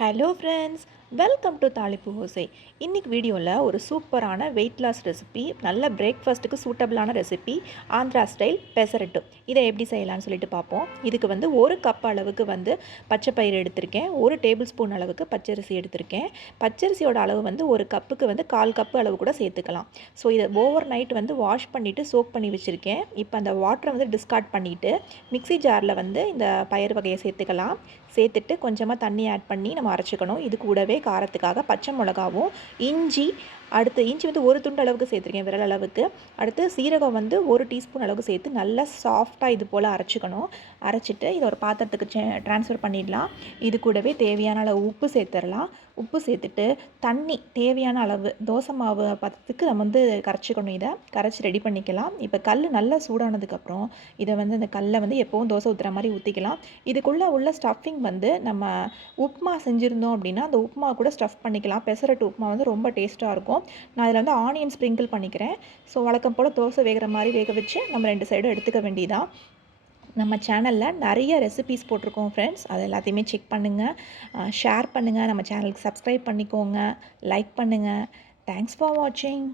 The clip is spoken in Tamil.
ஹலோ ஃப்ரெண்ட்ஸ், வெல்கம் டு தாளிப்பு ஓசை. இன்றைக்கி வீடியோவில் ஒரு சூப்பரான வெயிட் லாஸ் ரெசிபி, நல்ல பிரேக்ஃபாஸ்ட்டுக்கு சூட்டபிளான ரெசிபி, ஆந்திரா ஸ்டைல் பெசரட்டு. இதை எப்படி செய்யலாம்னு சொல்லிட்டு பார்ப்போம். இதுக்கு வந்து ஒரு கப் அளவுக்கு வந்து பச்சை பயிறு எடுத்திருக்கேன், ஒரு டேபிள் ஸ்பூன் அளவுக்கு பச்சரிசி எடுத்திருக்கேன். பச்சரிசியோட அளவு வந்து ஒரு கப்புக்கு வந்து 1/4 கப்பு அளவு கூட சேர்த்துக்கலாம். ஸோ இதை ஓவர் நைட் வந்து வாஷ் பண்ணிவிட்டு சோக் பண்ணி வச்சுருக்கேன். இப்போ அந்த வாட்டரை வந்து டிஸ்கார்ட் பண்ணிவிட்டு மிக்ஸி ஜாரில் வந்து இந்த பயிறு வகையை சேர்த்துக்கலாம். சேர்த்துட்டு கொஞ்சமாக தண்ணி ஆட் பண்ணி நம்ம அரைச்சிக்கணும். இது கூடவே காரத்துக்காக பச்சை மிளகாவும் இஞ்சி, அடுத்து இஞ்சி வந்து ஒரு துண்டு அளவுக்கு சேர்த்துருக்கேன், விரல் அளவுக்கு. அடுத்து சீரகம் வந்து ஒரு டீஸ்பூன் அளவுக்கு சேர்த்து நல்லா சாஃப்டாக இது போல் அரைச்சிக்கணும். அரைச்சிட்டு இதை ஒரு பாத்திரத்துக்கு ட்ரான்ஸ்ஃபர் பண்ணிடலாம். இது கூடவே தேவையான அளவு உப்பு சேர்த்துடலாம். உப்பு சேர்த்துட்டு தண்ணி தேவையான அளவு தோசை மாவு பதத்துக்கு நம்ம வந்து கரைச்சிக்கணும். இதை கரைச்சி ரெடி பண்ணிக்கலாம். இப்போ கல் நல்லா சூடானதுக்கப்புறம் இதை வந்து அந்த கல்லை வந்து எப்போவும் தோசை ஊற்றுற மாதிரி ஊற்றிக்கலாம். இதுக்குள்ளே உள்ள ஸ்டஃபிங் வந்து நம்ம உப்புமா செஞ்சுருந்தோம் அப்படின்னா அந்த உப்புமா கூட ஸ்டஃப் பண்ணிக்கலாம். பெசரட்டு உப்புமா வந்து ரொம்ப டேஸ்ட்டாக இருக்கும். நான் இதில் வந்து ஆனியன் ஸ்ப்ரிங்கிள் பண்ணிக்கிறேன். ஸோ வழக்கம் போல் தோசை வேகிற மாதிரி வேக வச்சு நம்ம 2 சைடும் எடுத்துக்க வேண்டியதான். நம்ம சேனலில் நிறைய ரெசிபீஸ் போட்டிருக்கோம் ஃப்ரெண்ட்ஸ், அது எல்லாத்தையுமே செக் பண்ணுங்கள், ஷேர் பண்ணுங்கள், நம்ம சேனலுக்கு சப்ஸ்கிரைப் பண்ணிக்கோங்க, லைக் பண்ணுங்கள். தேங்க்ஸ் ஃபார் வாட்சிங்.